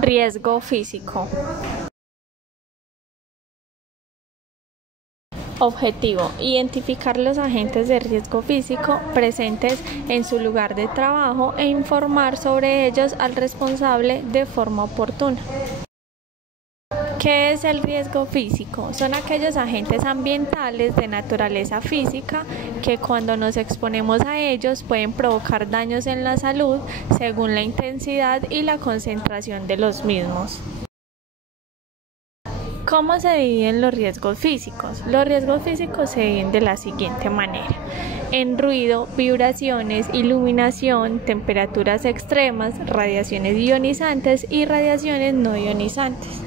Riesgo físico. Objetivo: identificar los agentes de riesgo físico presentes en su lugar de trabajo e informar sobre ellos al responsable de forma oportuna. ¿Qué es el riesgo físico? Son aquellos agentes ambientales de naturaleza física que cuando nos exponemos a ellos pueden provocar daños en la salud según la intensidad y la concentración de los mismos. ¿Cómo se dividen los riesgos físicos? Los riesgos físicos se dividen de la siguiente manera: en ruido, vibraciones, iluminación, temperaturas extremas, radiaciones ionizantes y radiaciones no ionizantes.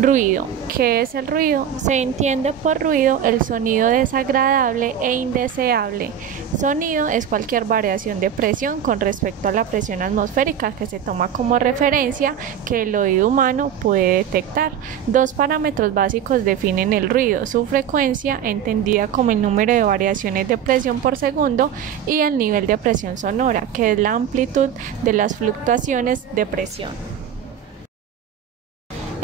Ruido. ¿Qué es el ruido? Se entiende por ruido el sonido desagradable e indeseable. Sonido es cualquier variación de presión con respecto a la presión atmosférica que se toma como referencia que el oído humano puede detectar. Dos parámetros básicos definen el ruido: su frecuencia, entendida como el número de variaciones de presión por segundo, y el nivel de presión sonora, que es la amplitud de las fluctuaciones de presión.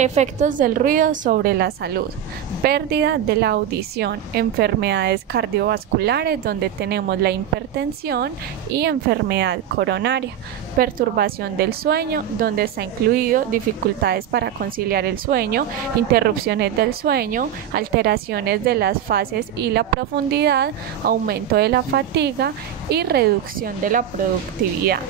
Efectos del ruido sobre la salud: pérdida de la audición, enfermedades cardiovasculares donde tenemos la hipertensión y enfermedad coronaria, perturbación del sueño donde está incluido dificultades para conciliar el sueño, interrupciones del sueño, alteraciones de las fases y la profundidad, aumento de la fatiga y reducción de la productividad.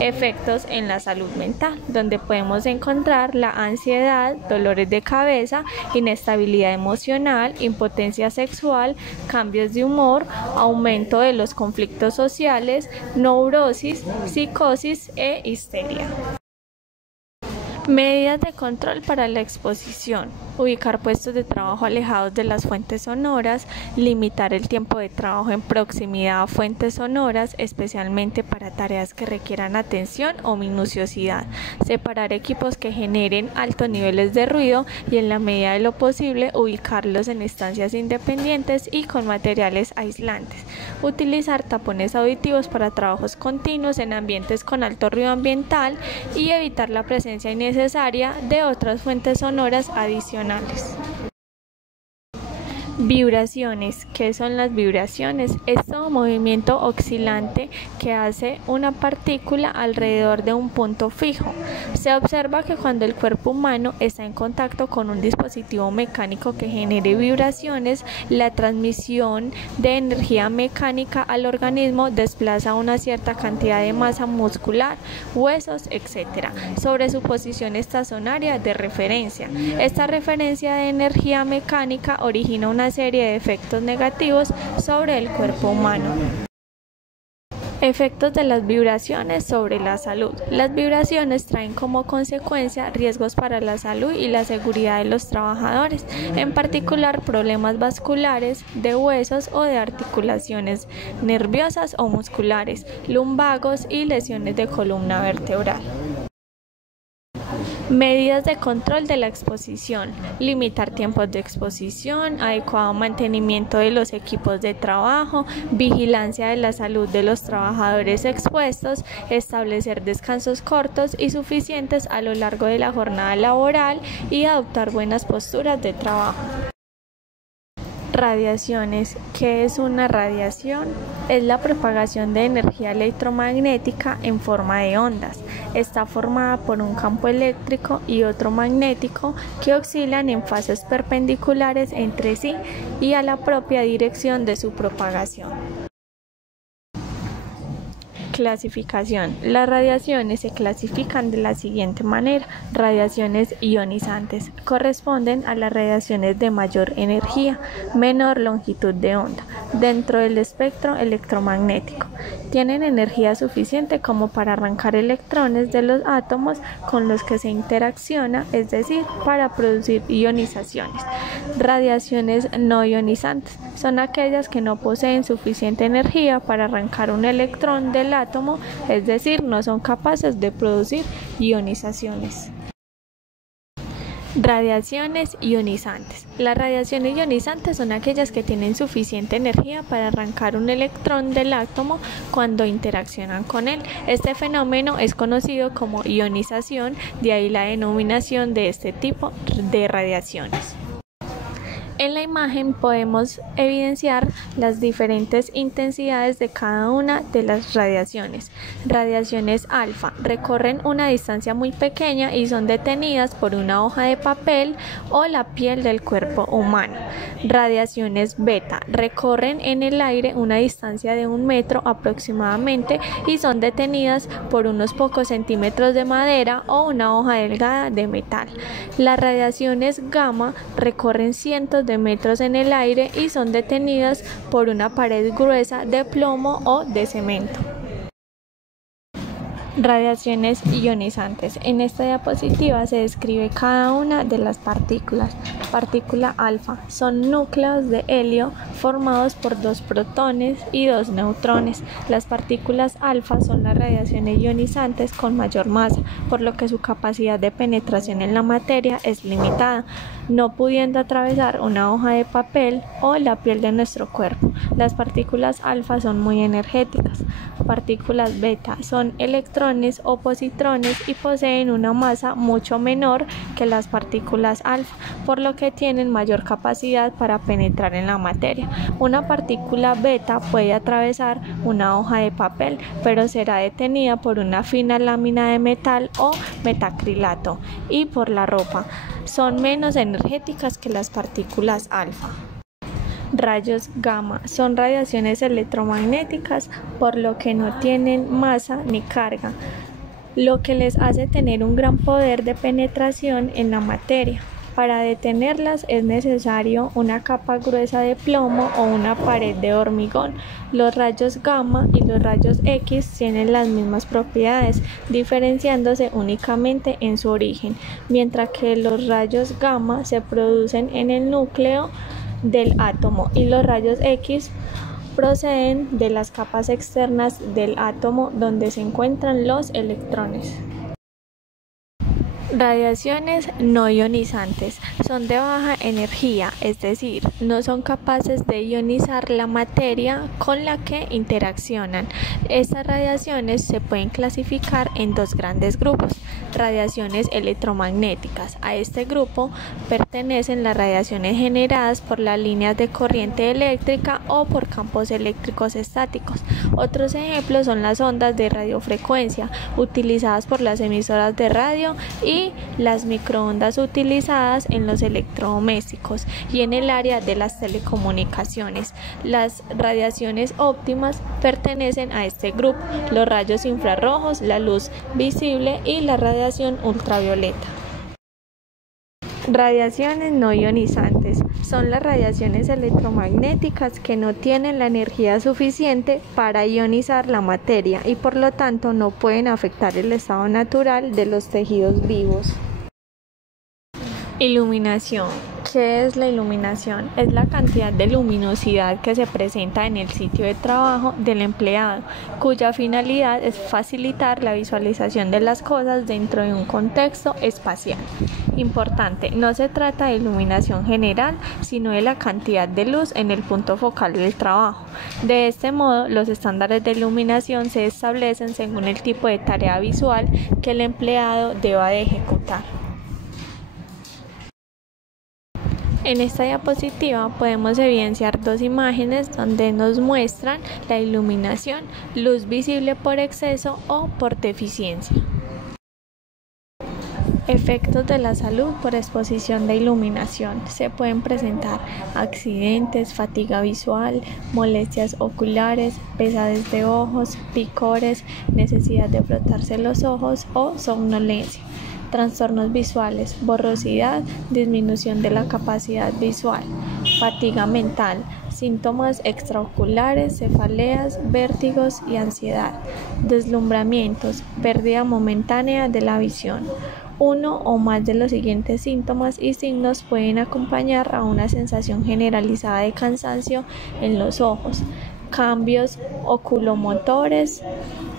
Efectos en la salud mental, donde podemos encontrar la ansiedad, dolores de cabeza, inestabilidad emocional, impotencia sexual, cambios de humor, aumento de los conflictos sociales, neurosis, psicosis e histeria. Medidas de control para la exposición: ubicar puestos de trabajo alejados de las fuentes sonoras, limitar el tiempo de trabajo en proximidad a fuentes sonoras, especialmente para tareas que requieran atención o minuciosidad, separar equipos que generen altos niveles de ruido y en la medida de lo posible ubicarlos en estancias independientes y con materiales aislantes, utilizar tapones auditivos para trabajos continuos en ambientes con alto ruido ambiental y evitar la presencia innecesaria de otras fuentes sonoras adicionales. Vibraciones. ¿Qué son las vibraciones? Es todo movimiento oscilante que hace una partícula alrededor de un punto fijo. Se observa que cuando el cuerpo humano está en contacto con un dispositivo mecánico que genere vibraciones, la transmisión de energía mecánica al organismo desplaza una cierta cantidad de masa muscular, huesos, etc., sobre su posición estacionaria de referencia. Esta referencia de energía mecánica origina una serie de efectos negativos sobre el cuerpo humano. Efectos de las vibraciones sobre la salud. Las vibraciones traen como consecuencia riesgos para la salud y la seguridad de los trabajadores, en particular problemas vasculares, de huesos o de articulaciones nerviosas o musculares, lumbagos y lesiones de columna vertebral. Medidas de control de la exposición: limitar tiempos de exposición, adecuado mantenimiento de los equipos de trabajo, vigilancia de la salud de los trabajadores expuestos, establecer descansos cortos y suficientes a lo largo de la jornada laboral y adoptar buenas posturas de trabajo. Radiaciones. ¿Qué es una radiación? Es la propagación de energía electromagnética en forma de ondas. Está formada por un campo eléctrico y otro magnético que oscilan en fases perpendiculares entre sí y a la propia dirección de su propagación. Clasificación. Las radiaciones se clasifican de la siguiente manera: radiaciones ionizantes corresponden a las radiaciones de mayor energía, menor longitud de onda, dentro del espectro electromagnético. Tienen energía suficiente como para arrancar electrones de los átomos con los que se interacciona, es decir, para producir ionizaciones. Radiaciones no ionizantes son aquellas que no poseen suficiente energía para arrancar un electrón del átomo, es decir, no son capaces de producir ionizaciones. Radiaciones ionizantes. Las radiaciones ionizantes son aquellas que tienen suficiente energía para arrancar un electrón del átomo cuando interaccionan con él. Este fenómeno es conocido como ionización, de ahí la denominación de este tipo de radiaciones. En la imagen podemos evidenciar las diferentes intensidades de cada una de las radiaciones. Radiaciones alfa recorren una distancia muy pequeña y son detenidas por una hoja de papel o la piel del cuerpo humano. Radiaciones beta recorren en el aire una distancia de 1 metro aproximadamente y son detenidas por unos pocos centímetros de madera o una hoja delgada de metal. Las radiaciones gamma recorren cientos de metros en el aire y son detenidas por una pared gruesa de plomo o de cemento. Radiaciones ionizantes. En esta diapositiva se describe cada una de las partículas. Partícula alfa son núcleos de helio formados por 2 protones y 2 neutrones. Las partículas alfa son las radiaciones ionizantes con mayor masa, por lo que su capacidad de penetración en la materia es limitada, no pudiendo atravesar una hoja de papel o la piel de nuestro cuerpo. Las partículas alfa son muy energéticas. Partículas beta son electrones o positrones y poseen una masa mucho menor que las partículas alfa, por lo que tienen mayor capacidad para penetrar en la materia. Una partícula beta puede atravesar una hoja de papel, pero será detenida por una fina lámina de metal o metacrilato y por la ropa. Son menos energéticas que las partículas alfa. Rayos gamma son radiaciones electromagnéticas, por lo que no tienen masa ni carga, lo que les hace tener un gran poder de penetración en la materia. Para detenerlas es necesario una capa gruesa de plomo o una pared de hormigón. Los rayos gamma y los rayos X tienen las mismas propiedades, diferenciándose únicamente en su origen, mientras que los rayos gamma se producen en el núcleo del átomo y los rayos X proceden de las capas externas del átomo donde se encuentran los electrones. Radiaciones no ionizantes son de baja energía, es decir, no son capaces de ionizar la materia con la que interaccionan. Estas radiaciones se pueden clasificar en 2 grandes grupos: radiaciones electromagnéticas. A este grupo pertenecen las radiaciones generadas por las líneas de corriente eléctrica o por campos eléctricos estáticos. Otros ejemplos son las ondas de radiofrecuencia utilizadas por las emisoras de radio y las microondas utilizadas en los electrodomésticos y en el área de las telecomunicaciones. Las radiaciones óptimas pertenecen a este grupo: los rayos infrarrojos, la luz visible y la radiación ultravioleta. Radiaciones no ionizantes son las radiaciones electromagnéticas que no tienen la energía suficiente para ionizar la materia y por lo tanto no pueden afectar el estado natural de los tejidos vivos. Iluminación. ¿Qué es la iluminación? Es la cantidad de luminosidad que se presenta en el sitio de trabajo del empleado, cuya finalidad es facilitar la visualización de las cosas dentro de un contexto espacial. Importante, no se trata de iluminación general, sino de la cantidad de luz en el punto focal del trabajo. De este modo, los estándares de iluminación se establecen según el tipo de tarea visual que el empleado deba de ejecutar. En esta diapositiva podemos evidenciar 2 imágenes donde nos muestran la iluminación, luz visible por exceso o por deficiencia. Efectos de la salud por exposición de iluminación. Se pueden presentar accidentes, fatiga visual, molestias oculares, pesadez de ojos, picores, necesidad de frotarse los ojos o somnolencia. Trastornos visuales, borrosidad, disminución de la capacidad visual, fatiga mental, síntomas extraoculares, cefaleas, vértigos y ansiedad, deslumbramientos, pérdida momentánea de la visión. Uno o más de los siguientes síntomas y signos pueden acompañar a una sensación generalizada de cansancio en los ojos: cambios oculomotores,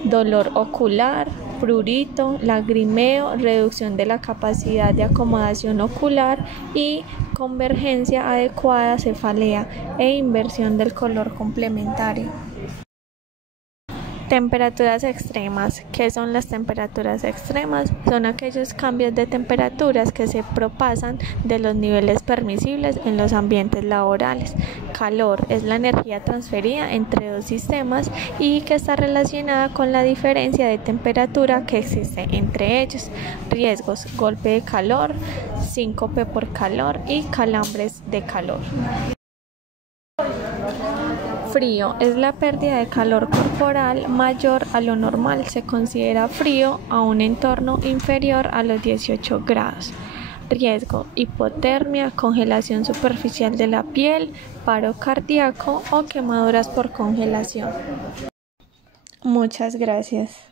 dolor ocular, prurito, lagrimeo, reducción de la capacidad de acomodación ocular y convergencia adecuada, cefalea e inversión del color complementario. Temperaturas extremas. ¿Qué son las temperaturas extremas? Son aquellos cambios de temperaturas que se propasan de los niveles permisibles en los ambientes laborales. Calor es la energía transferida entre dos sistemas y que está relacionada con la diferencia de temperatura que existe entre ellos. Riesgos: golpe de calor, síncope por calor y calambres de calor. Frío es la pérdida de calor corporal mayor a lo normal. Se considera frío a un entorno inferior a los 18 grados. Riesgo: hipotermia, congelación superficial de la piel, paro cardíaco o quemaduras por congelación. Muchas gracias.